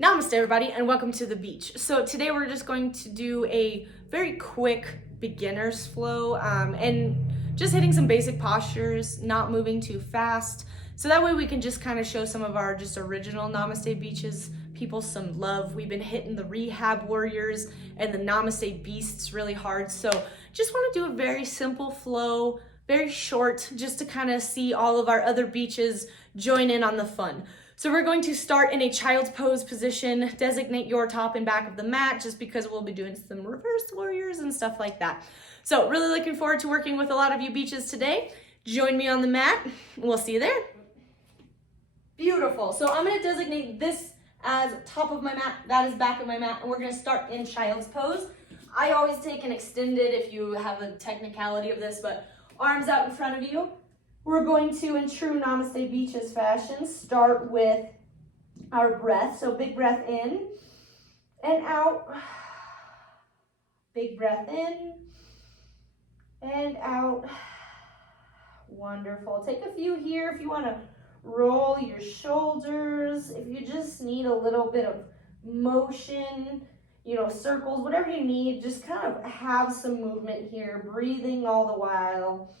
Namaste everybody and welcome to the beach. So today we're just going to do a very quick beginner's flow and just hitting some basic postures, not moving too fast. So that way we can just kind of show some of our just original Namaste beaches people some love. We've been hitting the rehab warriors and the Namaste beasts really hard. So just want to do a very simple flow, very short, just to kind of see all of our other beaches join in on the fun. So we're going to start in a child's pose position, designate your top and back of the mat just because we'll be doing some reverse warriors and stuff like that. So really looking forward to working with a lot of you beaches today. Join me on the mat. We'll see you there. Beautiful. So I'm going to designate this as top of my mat, that is back of my mat, and we're going to start in child's pose. I always take an extended if you have a technicality of this, but arms out in front of you. We're going to, in true Namaste Beaches fashion, start with our breath. So big breath in and out. Big breath in and out. Wonderful. Take a few here if you want to roll your shoulders. If you just need a little bit of motion, circles, whatever you need, just kind of have some movement here, breathing all the while.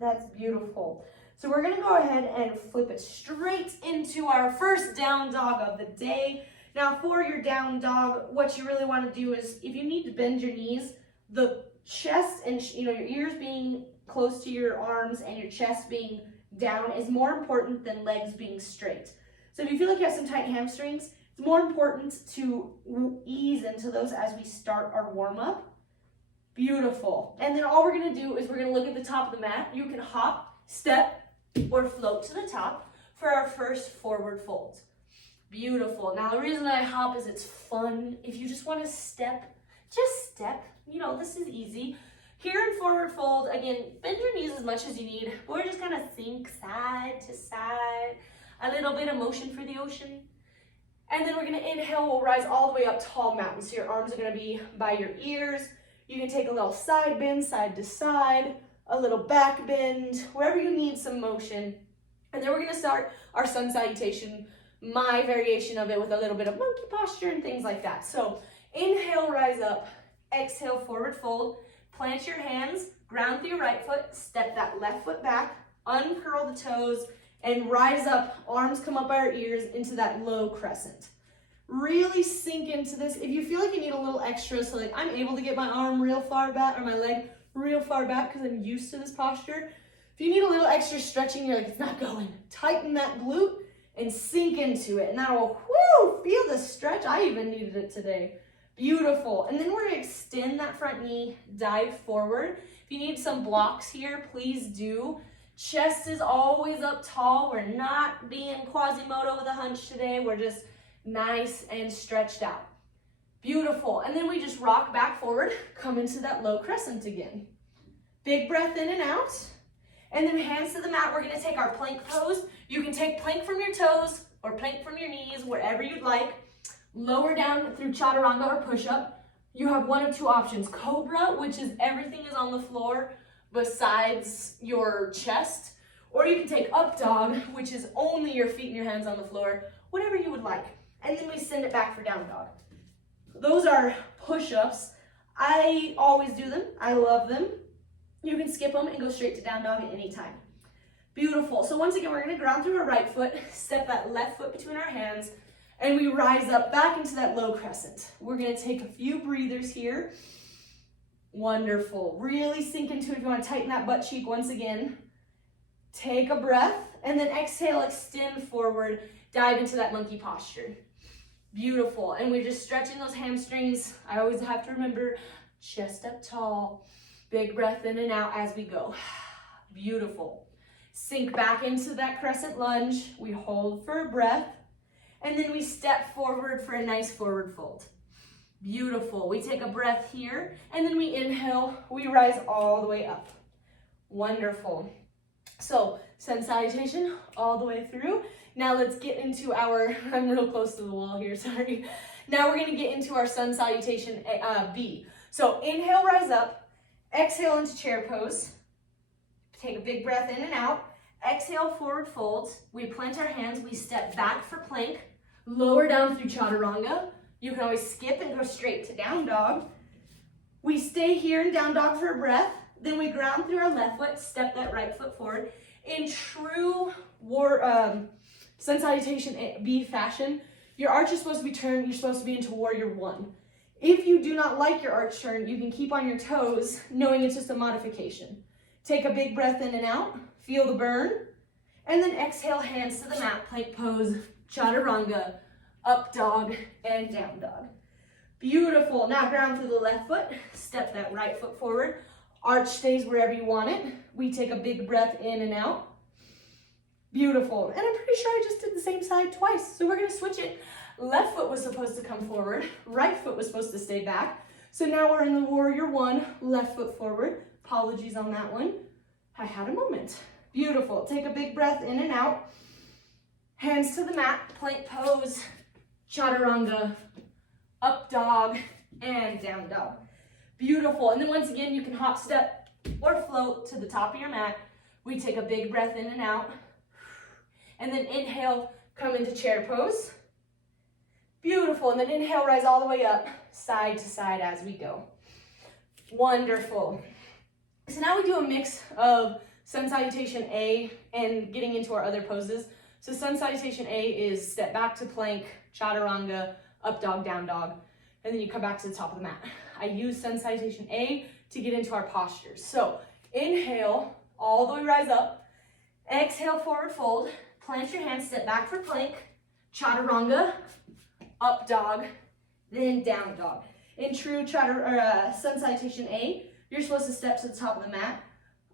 That's beautiful. So we're gonna go ahead and flip it straight into our first down dog of the day. Now for your down dog, what you really wanna do is, if you need to bend your knees, the chest and your ears being close to your arms and your chest being down is more important than legs being straight. So if you feel like you have some tight hamstrings, it's more important to ease into those as we start our warm-up. Beautiful. And then all we're going to do is we're going to look at the top of the mat. You can hop, step, or float to the top for our first forward fold. Beautiful. Now the reason I hop is it's fun. If you just want to step, just step. This is easy. Here in forward fold, again, bend your knees as much as you need. We're just going to sink side to side. A little bit of motion for the ocean. And then we're going to inhale. We'll rise all the way up tall mountain. So your arms are going to be by your ears. You can take a little side bend, side to side, a little back bend, wherever you need some motion. And then we're going to start our sun salutation, my variation of it with a little bit of monkey posture and things like that. So inhale, rise up, exhale, forward fold, plant your hands, ground through your right foot, step that left foot back, uncurl the toes, and rise up, arms come up by our ears into that low crescent. Really sink into this. If you feel like you need a little extra, so like I'm able to get my arm real far back or my leg real far back because I'm used to this posture. If you need a little extra stretching, you're like, it's not going. Tighten that glute and sink into it. And that'll, feel the stretch. I even needed it today. Beautiful. And then we're going to extend that front knee, dive forward. If you need some blocks here, please do. Chest is always up tall. We're not being Quasimodo with a hunch today. We're just nice and stretched out. Beautiful. And then we just rock back forward, come into that low crescent again. Big breath in and out. And then hands to the mat. We're going to take our plank pose. You can take plank from your toes or plank from your knees, wherever you'd like. Lower down through chaturanga or push-up. You have one of two options. Cobra, which is everything is on the floor besides your chest. Or you can take up dog, which is only your feet and your hands on the floor. Whatever you would like. And then we send it back for down dog. Those are push-ups. I always do them. I love them. You can skip them and go straight to down dog at any time. Beautiful. So once again, we're going to ground through our right foot, step that left foot between our hands, and we rise up back into that low crescent. We're going to take a few breathers here. Wonderful. Really sink into it if you want to tighten that butt cheek once again. Take a breath, and then exhale, extend forward, dive into that monkey posture. Beautiful. And we're just stretching those hamstrings. I always have to remember, chest up tall, big breath in and out as we go. Beautiful. Sink back into that crescent lunge. We hold for a breath, and then we step forward for a nice forward fold. Beautiful. We take a breath here, and then we inhale. We rise all the way up. Wonderful. So, sun salutation all the way through. Now let's get into our, I'm real close to the wall here, sorry. Now we're going to get into our sun salutation B. So inhale, rise up, exhale into chair pose. Take a big breath in and out. Exhale, forward fold. We plant our hands, we step back for plank, lower down through chaturanga. You can always skip and go straight to down dog. We stay here in down dog for a breath, then we ground through our left foot, step that right foot forward. In true sun salutation B fashion, your arch is supposed to be turned, you're supposed to be into warrior one. If you do not like your arch turn, you can keep on your toes, knowing it's just a modification. Take a big breath in and out, feel the burn, and then exhale, hands to the mat, plank pose, chaturanga, up dog, and down dog. Beautiful. Now ground through the left foot, step that right foot forward, arch stays wherever you want it. We take a big breath in and out. Beautiful. And I'm pretty sure I just did the same side twice, so we're gonna switch it. Left foot was supposed to come forward, right foot was supposed to stay back. So now we're in the warrior one, left foot forward. Apologies on that one. I had a moment. Beautiful. Take a big breath in and out. Hands to the mat, plank pose, chaturanga, up dog, and down dog. Beautiful. And then once again, you can hop, step, or float to the top of your mat. We take a big breath in and out. And then inhale, come into chair pose. Beautiful. And then inhale, rise all the way up, side to side as we go. Wonderful. So now we do a mix of sun salutation A and getting into our other poses. So sun salutation A is step back to plank, chaturanga, up dog, down dog, and then you come back to the top of the mat. I use sun salutation A to get into our postures. So inhale, all the way rise up. Exhale, forward fold. Plant your hands, step back for plank, chaturanga, up dog, then down dog. In true sun salutation A, you're supposed to step to the top of the mat.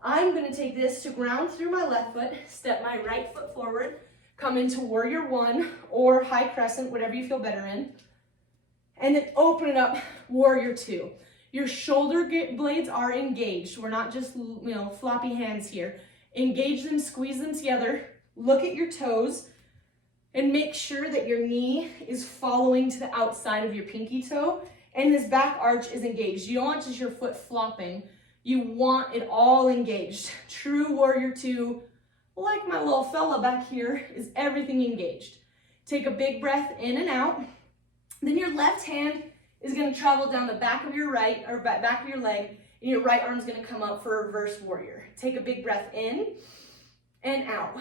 I'm going to take this to ground through my left foot, step my right foot forward, come into warrior one or high crescent, whatever you feel better in, and then open it up, warrior two. Your shoulder blades are engaged. We're not just, floppy hands here. Engage them, squeeze them together, look at your toes, and make sure that your knee is following to the outside of your pinky toe, and this back arch is engaged. You don't want just your foot flopping. You want it all engaged. True warrior two, like my little fella back here, is everything engaged. Take a big breath in and out. Then your left hand is going to travel down the back of your back of your leg, and your right arm is going to come up for a reverse warrior. Take a big breath in and out.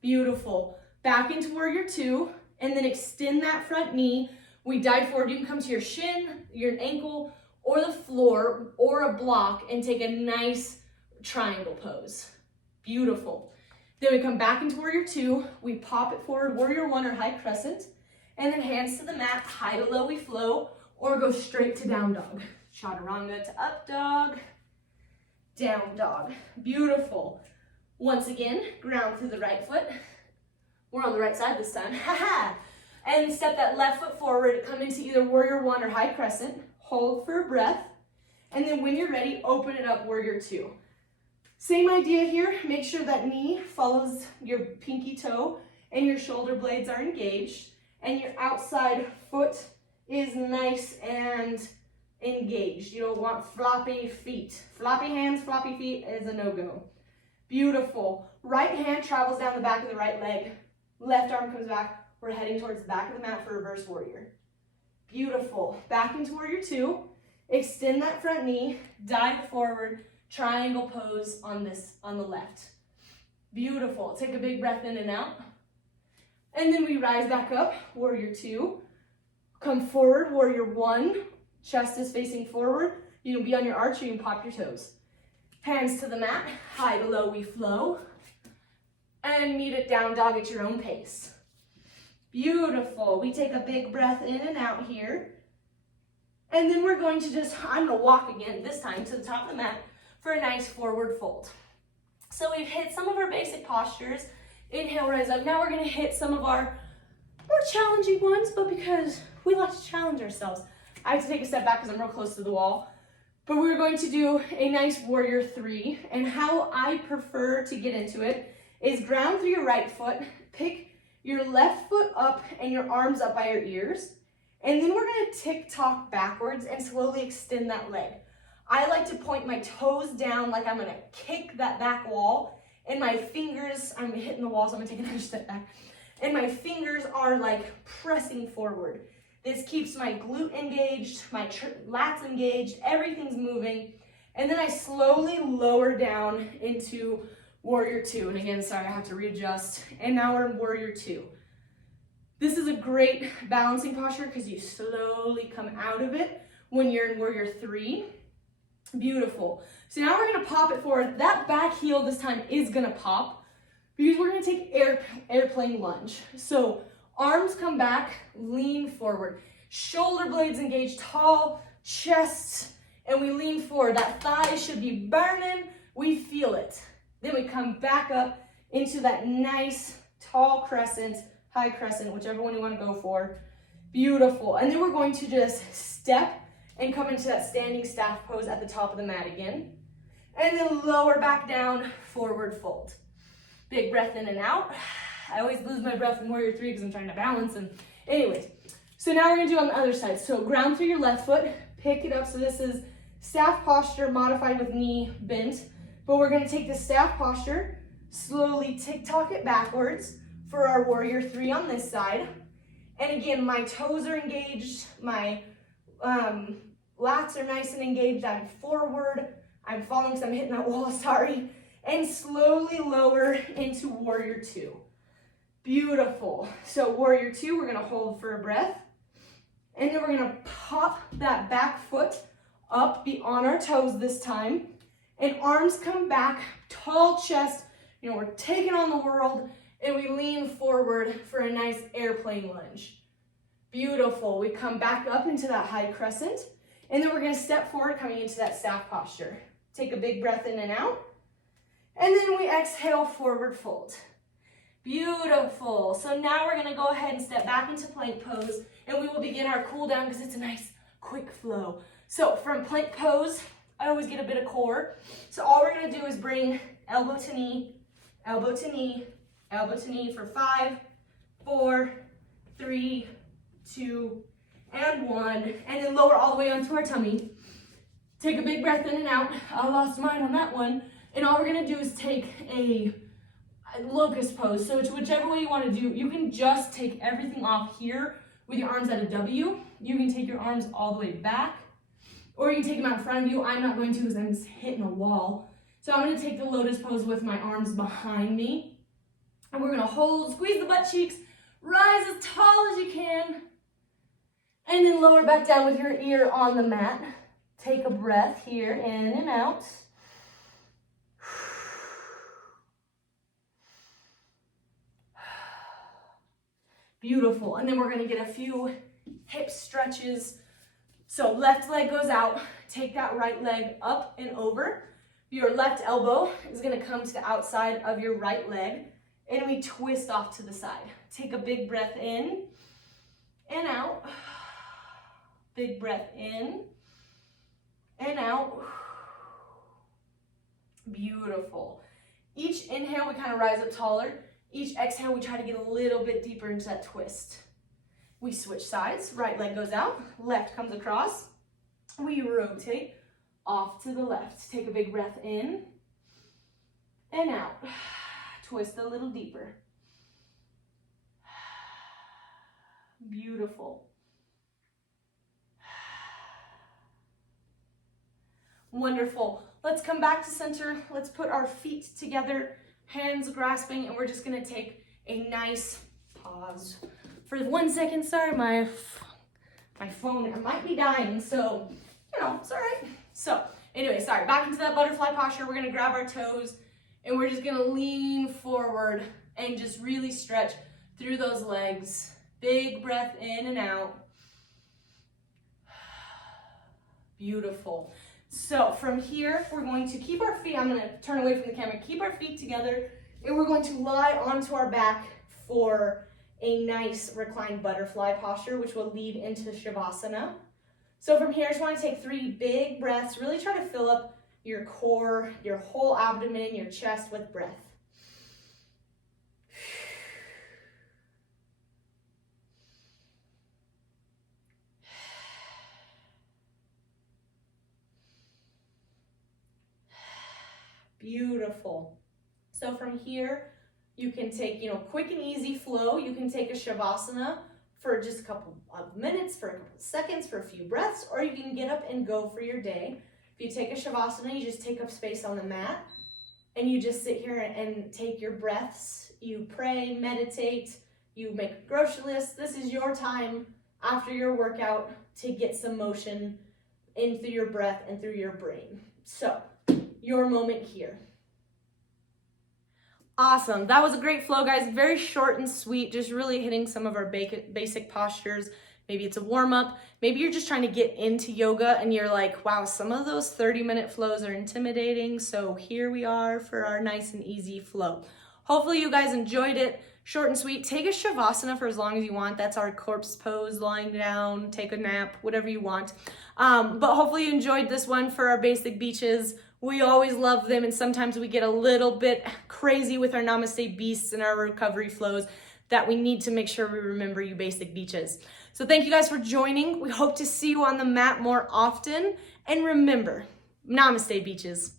Beautiful. Back into warrior two, and then extend that front knee. We dive forward. You can come to your shin, your ankle, or the floor, or a block, and take a nice triangle pose. Beautiful. Then we come back into warrior two. We pop it forward, warrior one or high crescent, and then hands to the mat, high to low we flow, or go straight to down dog. Chaturanga to up dog, down dog. Beautiful. Once again, ground through the right foot. We're on the right side this time. And step that left foot forward, come into either warrior one or high crescent, hold for a breath, and then when you're ready, open it up, warrior two. Same idea here, make sure that knee follows your pinky toe and your shoulder blades are engaged, and your outside foot is nice and engaged. You don't want floppy feet. Floppy hands, floppy feet is a no-go. Beautiful. Right hand travels down the back of the right leg. Left arm comes back. We're heading towards the back of the mat for reverse warrior. Beautiful. Back into warrior two. Extend that front knee. Dive forward. Triangle pose on the left. Beautiful. Take a big breath in and out. And then we rise back up. Warrior two. Come forward. Warrior one. Chest is facing forward. You can be on your arch or you can pop your toes. Hands to the mat. High to low we flow. And meet it down dog at your own pace. Beautiful. We take a big breath in and out here. And then we're going to I'm going to walk again, this time to the top of the mat for a nice forward fold. So we've hit some of our basic postures. Inhale, rise up. Now we're going to hit some of our more challenging ones, but because we like to challenge ourselves, I have to take a step back because I'm real close to the wall. But we're going to do a nice warrior three. And how I prefer to get into it is ground through your right foot, pick your left foot up and your arms up by your ears. And then we're going to tick-tock backwards and slowly extend that leg. I like to point my toes down like I'm going to kick that back wall and my fingers, I'm hitting the wall, so I'm gonna take another step back, and my fingers are like pressing forward. This keeps my glute engaged, my lats engaged, everything's moving. And then I slowly lower down into warrior two. And again, sorry, I have to readjust. And now we're in warrior two. This is a great balancing posture because you slowly come out of it when you're in warrior three. Beautiful. So now we're gonna pop it forward. That back heel this time is gonna pop because we're gonna take airplane lunge. So arms come back, lean forward. Shoulder blades engaged, tall, chest, and we lean forward. That thigh should be burning. We feel it. Then we come back up into that nice, tall crescent, high crescent, whichever one you want to go for. Beautiful. And then we're going to just step and come into that standing staff pose at the top of the mat again. And then lower back down, forward fold. Big breath in and out. I always lose my breath in warrior three because I'm trying to balance. And anyways, so now we're gonna do on the other side. So ground through your left foot, pick it up. So this is staff posture modified with knee bent. But we're gonna take the staff posture, slowly tick-tock it backwards for our warrior three on this side. And again, my toes are engaged, my lats are nice and engaged. I'm forward, I'm falling because I'm hitting that wall, sorry. And slowly lower into warrior two. Beautiful. So warrior two, we're gonna hold for a breath. And then we're gonna pop that back foot up, be on our toes this time. And arms come back, tall chest. You know, we're taking on the world, and we lean forward for a nice airplane lunge. Beautiful. We come back up into that high crescent, and then we're gonna step forward, coming into that staff posture. Take a big breath in and out, and then we exhale, forward fold. Beautiful. So now we're gonna go ahead and step back into plank pose, and we will begin our cool down because it's a nice quick flow. So from plank pose, I always get a bit of core. So all we're gonna do is bring elbow to knee, elbow to knee, elbow to knee for 5, 4, 3, 2, and 1. And then lower all the way onto our tummy. Take a big breath in and out. I lost mine on that one. And all we're gonna do is take a locust pose. So it's whichever way you wanna do. You can just take everything off here with your arms at a W. You can take your arms all the way back, or you can take them out in front of you. I'm not going to because I'm just hitting a wall. So I'm gonna take the lotus pose with my arms behind me. And we're gonna hold, squeeze the butt cheeks, rise as tall as you can, and then lower back down with your ear on the mat. Take a breath here, in and out. Beautiful. And then we're gonna get a few hip stretches. So left leg goes out, take that right leg up and over. Your left elbow is gonna come to the outside of your right leg, and we twist off to the side. Take a big breath in and out. Big breath in and out. Beautiful. Each inhale, we kind of rise up taller. Each exhale, we try to get a little bit deeper into that twist. We switch sides. Right leg goes out, left comes across. We rotate off to the left. Take a big breath in and out. Twist a little deeper. Beautiful. Wonderful. Let's come back to center. Let's put our feet together, hands grasping, and we're just gonna take a nice pause. For 1 second, sorry, my phone might be dying, so, you know, it's all right. So, anyway, sorry, back into that butterfly posture. We're gonna grab our toes, and we're just gonna lean forward and just really stretch through those legs. Big breath in and out. Beautiful. So from here, we're going to keep our feet, I'm gonna turn away from the camera, keep our feet together, and we're going to lie onto our back for a nice reclined butterfly posture, which will lead into Shavasana. So from here, I just wanna take 3 big breaths, really try to fill up your core, your whole abdomen, your chest with breath. Beautiful. So from here, you can take, quick and easy flow. You can take a Shavasana for just a couple of minutes, for a couple of seconds, for a few breaths, or you can get up and go for your day. If you take a Shavasana, you just take up space on the mat, and you just sit here and take your breaths. You pray, meditate, you make a grocery list. This is your time after your workout to get some motion in through your breath and through your brain. So, your moment here. Awesome. That was a great flow, guys. Very short and sweet, just really hitting some of our basic postures. Maybe it's a warm-up. Maybe you're just trying to get into yoga and you're like, wow, some of those 30-minute flows are intimidating. So here we are for our nice and easy flow. Hopefully you guys enjoyed it. Short and sweet. Take a Shavasana for as long as you want. That's our corpse pose, lying down, take a nap, whatever you want. But hopefully you enjoyed this one for our basic beaches. We always love them, and sometimes we get a little bit crazy with our Namaste beasts and our recovery flows that we need to make sure we remember you basic beaches. So thank you guys for joining. We hope to see you on the mat more often. And remember, Namaste beaches.